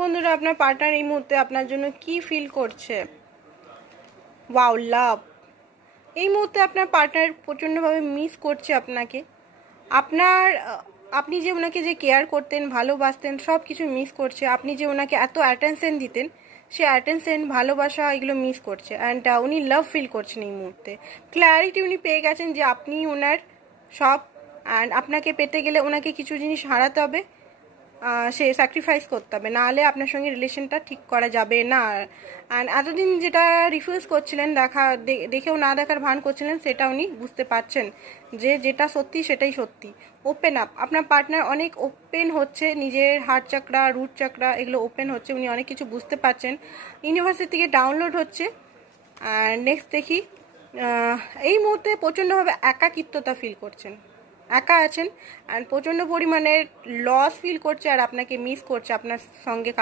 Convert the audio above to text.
বন্ধুরা, আপনার পার্টনার এই মুহূর্তে আপনার জন্য কি ফিল করছে? ওয়াও, লাভ। এই মুহূর্তে আপনার পার্টনার প্রচণ্ডভাবে মিস করছে আপনাকে। আপনি যে ওনাকে যে কেয়ার করতেন, ভালোবাসতেন, সব কিছু মিস করছে। আপনি যে ওনাকে এত অ্যাটেনশন দিতেন, সে অ্যাটেনশন, ভালোবাসা এগুলো মিস করছে। অ্যান্ড উনি লাভ ফিল করছেন এই মুহূর্তে। ক্ল্যারিটি উনি পেয়ে গেছেন যে আপনি ওনার সব। অ্যান্ড আপনাকে পেতে গেলে ওনাকে কিছু জিনিস হারাতে হবে, সে স্যাক্রিফাইস করতে হবে, নাহলে আপনার সঙ্গে রিলেশনটা ঠিক করা যাবে না। অ্যান্ড এতদিন যেটা রিফিউজ করছিলেন, দেখেও না দেখার ভান করছিলেন, সেটা উনি বুঝতে পারছেন যে যেটা সত্যি সেটাই সত্যি। ওপেন আপ, আপনার পার্টনার অনেক ওপেন হচ্ছে, নিজের হার্ট চাকরা, রুট চাকরা এগুলো ওপেন হচ্ছে, উনি অনেক কিছু বুঝতে পারছেন, ইউনিভার্সিটি থেকে ডাউনলোড হচ্ছে। অ্যান্ড নেক্সট দেখি, এই মুহূর্তে প্রচণ্ডভাবে একাকিত্বতা ফিল করছেন, একা আছেন, অ্যান্ড প্রচণ্ড পরিমাণে লস ফিল করছে, আর আপনাকে মিস করছে আপনার সঙ্গে